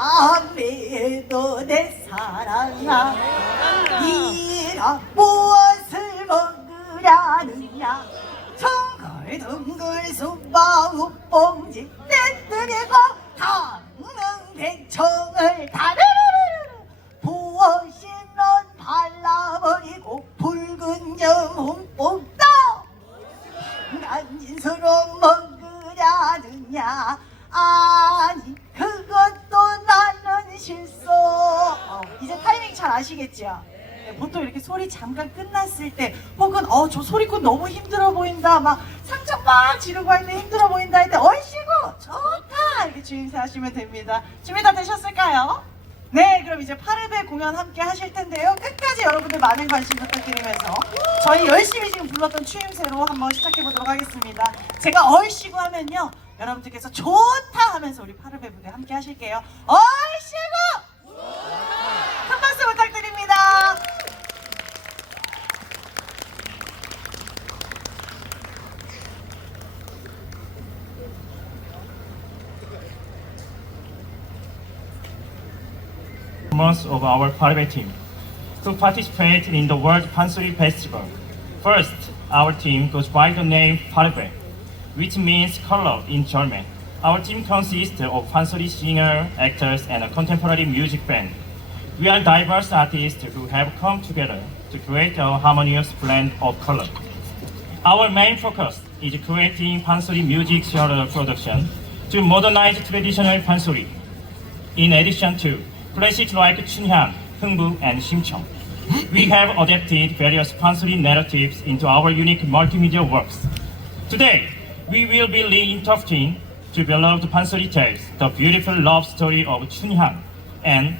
아메도 내 사랑아 이가 무엇을 먹으려느냐? 덩글덩글 수바우 뽕지 떼뜨리고 강릉 백청을 다르르르르 부어신 넌 발라버리고 붉은 뽑다. 난진스러운 먹으려느냐? 아니 그것도 나는 실수. 어, 이제 타이밍 잘 아시겠죠? 네, 보통 이렇게 소리 잠깐 끝났을 때 혹은 어 저 소리꾼 너무 힘들어 보인다 막 상처 막 지르고 할 때 힘들어 보인다 할 때 얼씨구 좋다! 이렇게 주임새 하시면 됩니다. 준비 다 되셨을까요? 네 그럼 이제 파르베 공연 함께 하실 텐데요. 끝까지 여러분들 많은 관심 부탁드리면서 저희 열심히 지금 불렀던 추임새로 한번 시작해 보도록 하겠습니다. 제가 얼씨구 하면요 여러분들께서 좋다 하면서 우리 파르베 무대 함께 하실게요 얼씨구 큰 박수 부탁드립니다 members of our private team to participate in the World Pansori Festival. First, our team goes by the name Farbe, which means color in German. Our team consists of Pansori singer, actors, and a contemporary music band. We are diverse artists who have come together to create a harmonious blend of color. Our main focus is creating Pansori music genre production to modernize traditional Pansori in addition to classics like Chunhyang, Hungbu, and Simcheong. We have adapted various pansori narratives into our unique multimedia works. Today, we will be reinterpreting to beloved pansori tales the beautiful love story of Chunhyang and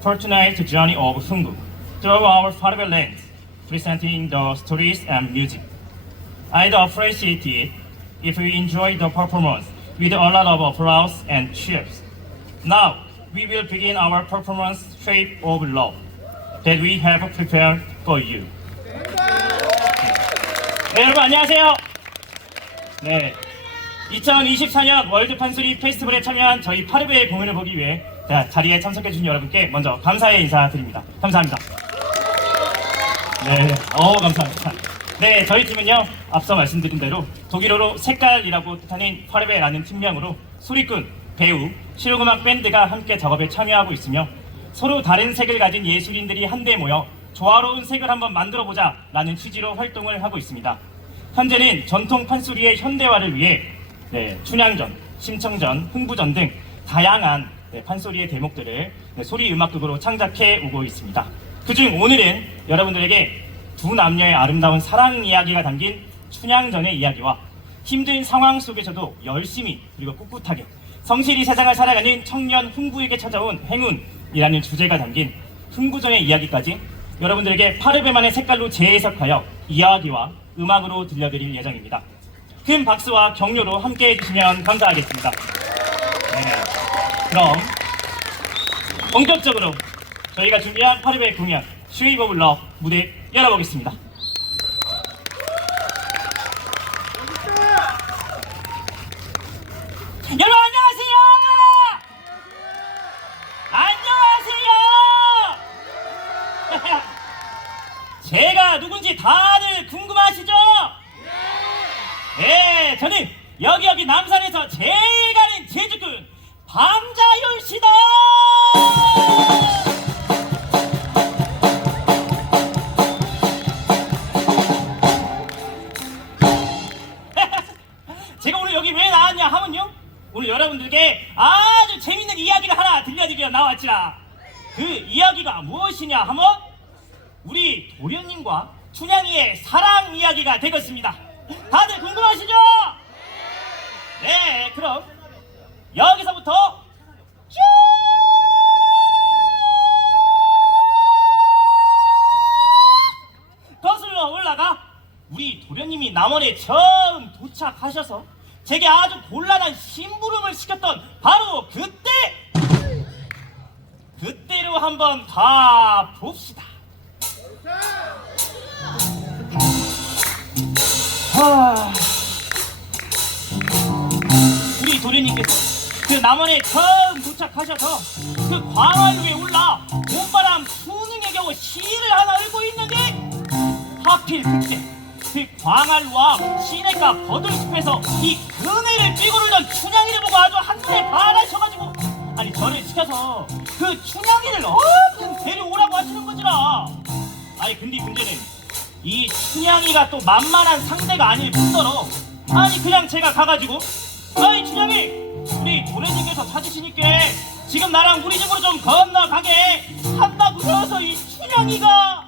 fortunate journey of Hungbu through our faraway lands, presenting the stories and music. I'd appreciate it if you enjoy the performance with a lot of applause and cheers. Now, we will begin our performance Shape of Love that we have prepared for you. 네, 여러분 안녕하세요. 네, 2024년 월드 판소리 페스티벌에 참여한 저희 파르베의 공연을 보기 위해 자, 자리에 참석해주신 여러분께 먼저 감사의 인사드립니다. 감사합니다. 네, 어 감사합니다. 네, 저희 팀은요 앞서 말씀드린 대로 독일어로 색깔이라고 뜻하는 파르베라는 팀명으로 소리꾼, 배우, 실용음악 밴드가 함께 작업에 참여하고 있으며 서로 다른 색을 가진 예술인들이 한데 모여 조화로운 색을 한번 만들어 보자 라는 취지로 활동을 하고 있습니다. 현재는 전통 판소리의 현대화를 위해 네, 춘향전, 심청전, 흥부전 등 다양한 네, 판소리의 대목들을 네, 소리 음악극으로 창작해 오고 있습니다. 그중 오늘은 여러분들에게 두 남녀의 아름다운 사랑 이야기가 담긴 춘향전의 이야기와 힘든 상황 속에서도 열심히 그리고 꿋꿋하게 성실히 세상을 살아가는 청년 흥부에게 찾아온 행운이라는 주제가 담긴 흥부전의 이야기까지 여러분들에게 파르베만의 색깔로 재해석하여 이야기와 음악으로 들려드릴 예정입니다. 큰 박수와 격려로 함께 해주시면 감사하겠습니다. 네, 그럼 본격적으로 저희가 준비한 파르베 공연 쉐이브 오브 러 무대 열어보겠습니다. 여러분 안녕하세요. 안녕하세요. 제가 누군지 다들 궁금하시죠? 네, 저는 여기 여기 남산에서 제일 가는 제주꾼 밤자율씨다. 제가 오늘 여기 왜 나왔냐 하면요. 오늘 여러분들께 아주 재밌는 이야기를 하나 들려드리려 나왔지라. 그 이야기가 무엇이냐 하면 우리 도련님과 춘향이의 사랑 이야기가 되겠습니다 남원에 처음 도착하셔서 제게 아주 곤란한 심부름을 시켰던 바로 그때! 그때로 한번 가 봅시다. 하... 우리 도련님께서 그 남원에 처음 도착하셔서 그 광활루에 올라 봄바람 수능에 겨우 시를 하나 읽고 있는데 하필 그때 그 광활루와 시내가 버들숲에서 이 그네를 쥐고 놀던 춘향이를 보고 아주 한눈에 반하셔가지고 아니 저를 시켜서 그 춘향이를 얼른 데려오라고 하시는 거지라. 아니 근데 문제는 이 춘향이가 또 만만한 상대가 아닐 뿐더러 아니 그냥 제가 가가지고 아이 춘향이 우리 도련님께서 찾으시니까 지금 나랑 우리 집으로 좀 건너가게 한다고 해서 이 춘향이가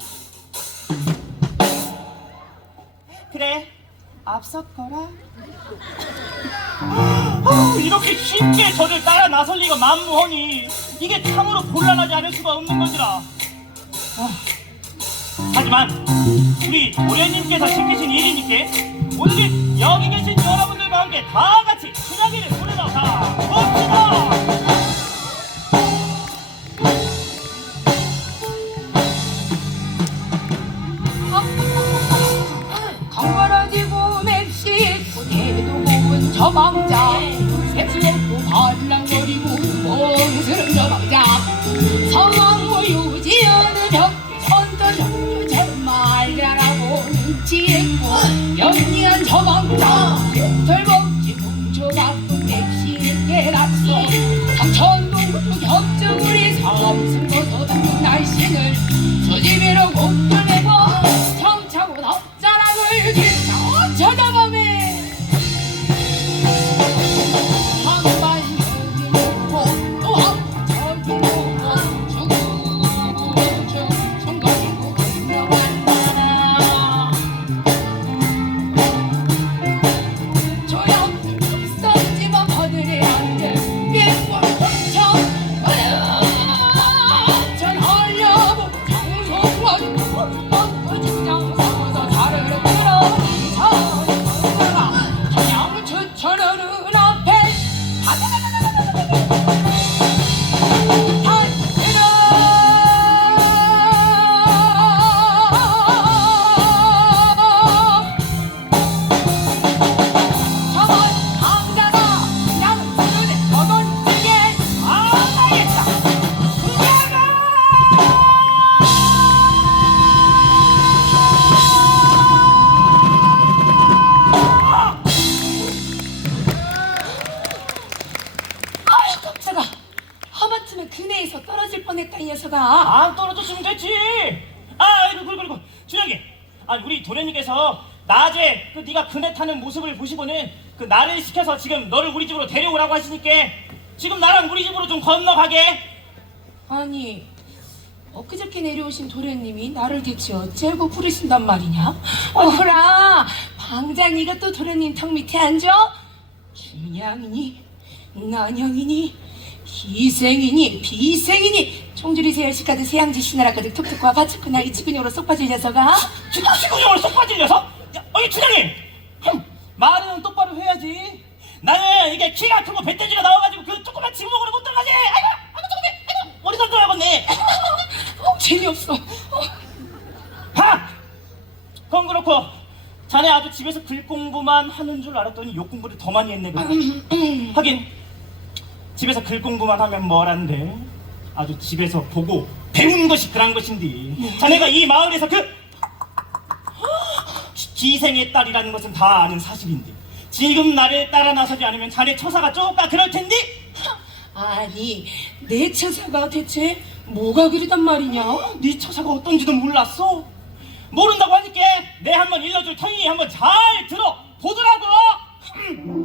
그래. 앞섰거라. 아, 이렇게 쉽게 저를 따라 나설 리가 만무하니. 이게 참으로 곤란하지 않을 수가 없는 거지라. 아, 하지만 우리 도련님께서 시키신 일이니까 오늘 여기 계신 여러분들과 함께 다 같이 춘향이를 부르러 가봅시다 고 뻔했다 이 녀석아. 안 떨어졌으면 됐지. 아 그리고 그리고. 준혁이. 아 우리 도련님께서 낮에 그 네가 그네 타는 모습을 보시고는 그 나를 시켜서 지금 너를 우리 집으로 데려오라고 하시니까 지금 나랑 우리 집으로 좀 건너가게. 아니 엊그저께 내려오신 도련님이 나를 대체 어째고 부르신단 말이냐? 어라 방장이가 또 도련님 턱 밑에 앉아? 춘향이니? 난영이니 희생이니 비생이니. 총줄이 세열식 가득 세양지 신나라 가득 톡톡과 바치구나 이 치근용으로 쏙 빠질 녀석아. 지구지구적으로 쏙 빠진 녀석? 야, 어이 준혁이 흠, 말은 똑바로 해야지. 나는 이게 키가 크고 배돼지가 나와가지고 그 조그만 지구멍으로 못 들어가지. 아이고 아이고 조금만 아이고 머리 다 들어가겠네 어, 재미없어. 어, 하! 그건 그렇고 자네 아주 집에서 글 공부만 하는 줄 알았더니 욕 공부를 더 많이 했네 그거. 하긴 집에서 글 공부만 하면 뭐란데? 아주 집에서 보고 배우는 것이 그런 것인데 자네가 이 마을에서 그 기생의 딸이라는 것은 다 아는 사실인데. 지금 나를 따라 나서지 않으면 자네 처사가 쪼까 그럴 텐데 아니 내 처사가 대체 뭐가 그리단 말이냐? 네 처사가 어떤지도 몰랐어? 모른다고 하니까 내 한번 일러줄 터이니 한번 잘 들어 보더라고. 이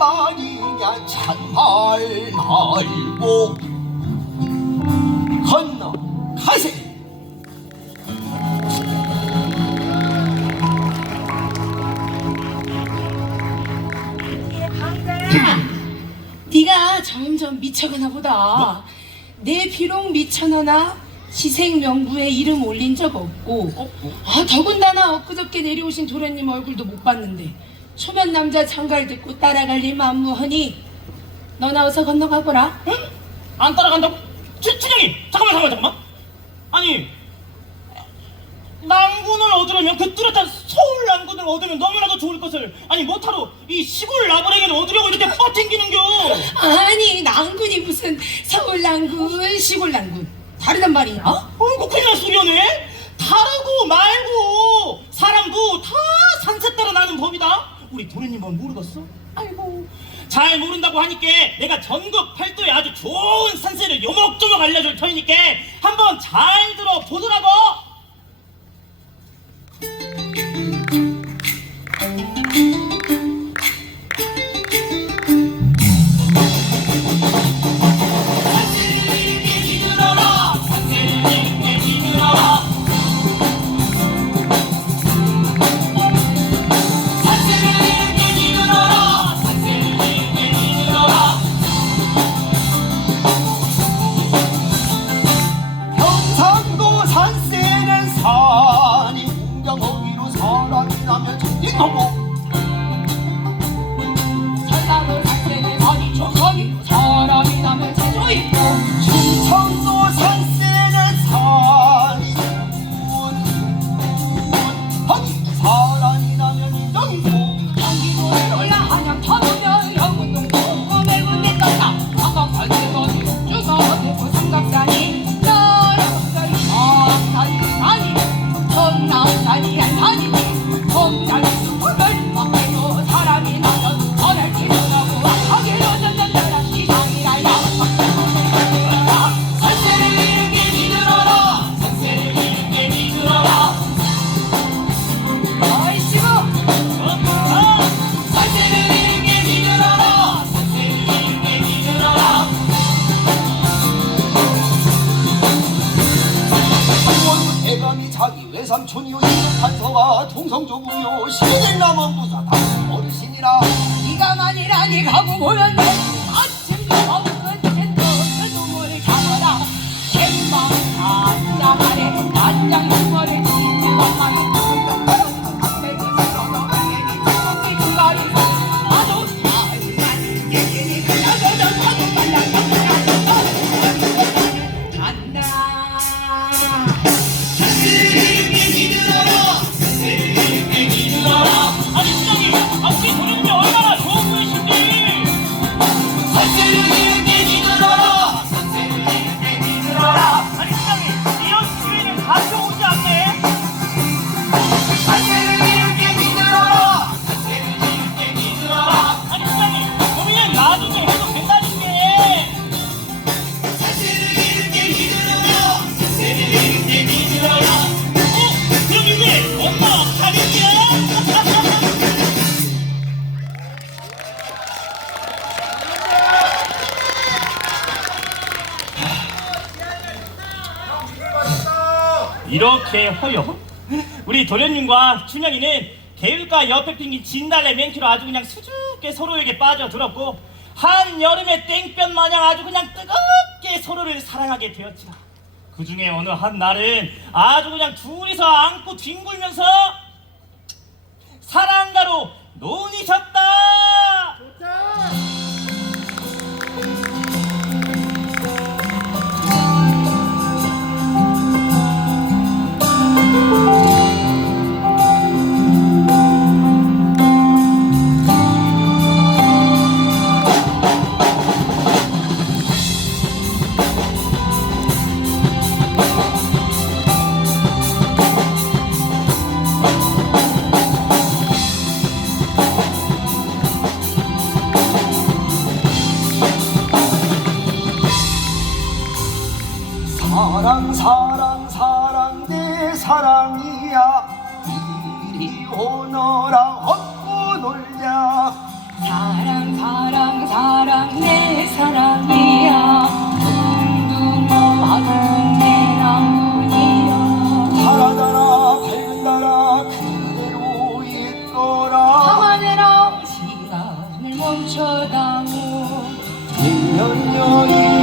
말이냐 참말 말고. 건너 가세. 네가 점점 미쳐가나 보다. 내 비록 미쳐나나 희생명부에 이름 올린 적 없고. 아, 더군다나 엊그저께 내려오신 도련님 얼굴도 못 봤는데 초면 남자 장가를 듣고 따라갈 일 만무하니 너 나와서 건너가 보라 응? 안 따라간다고? 춘, 춘향이 잠깐만 잠깐만 잠깐만 아니 난군을 얻으려면 그 뚜렷한 서울 난군을 얻으면 너무나도 좋을 것을 아니 뭐하러 이 시골 나부랭이를 얻으려고 이렇게 버팅기는겨 아니 난군이 무슨 서울 난군 시골 난군 다르단 말이냐? 어이구 큰일 날 소리여네 다르고 말고 사람도 다 산세 따라 나는 법이다 우리 도련님은 모르겠어? 아이고 잘 모른다고 하니까 내가 전국 팔도에 아주 좋은 산세를 요목조목 알려줄 터이니까 한번 잘 들어보더라고 외삼촌이요 인도판서와 통성조부요 시댁 남은 부사 당신 어르신이라. 네가 만이라 네가 부모였네 아침도 없는 젠도 그 눈물을 잡아라. 갯방 단장 아래 단장 눈 네, 제 허요. 우리 도련님과 춘향이는 개울가 옆에 핑긴 진달래 맹키로 아주 그냥 수줍게 서로에게 빠져들었고 한 여름의 땡볕 마냥 아주 그냥 뜨겁게 서로를 사랑하게 되었지라. 그 중에 어느 한 날은 아주 그냥 둘이서 안고 뒹굴면서 사랑가로 논이셨다. 좋다. 전철 가고 1년 여인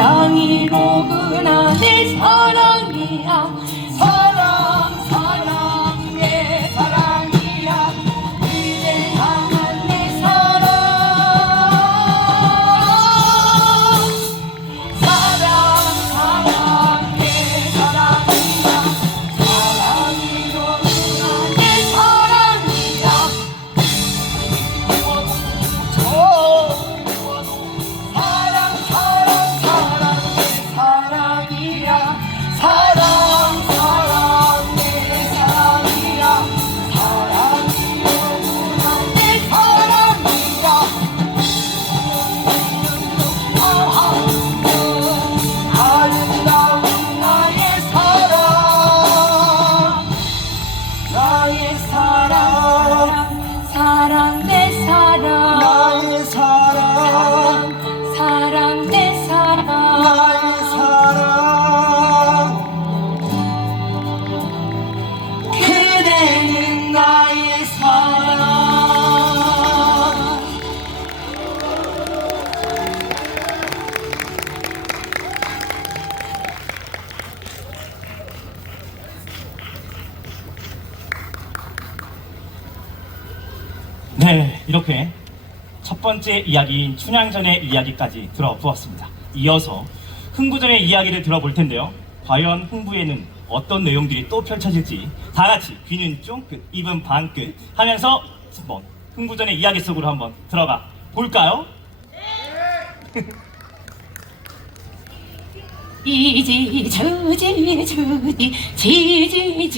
사랑이 모구나 내 사랑이야 렇게 첫 번째 이야기인 춘향전의 이야기까지 들어보았습니다. 이어서 흥부전의 이야기를 들어볼 텐데요. 과연 흥부에는 어떤 내용들이 또 펼쳐질지 다 같이 귀는 쫑긋, 입은 반끝 하면서 한번 흥부전의 이야기 속으로 한번 들어가 볼까요? 이지 저지 주디 지지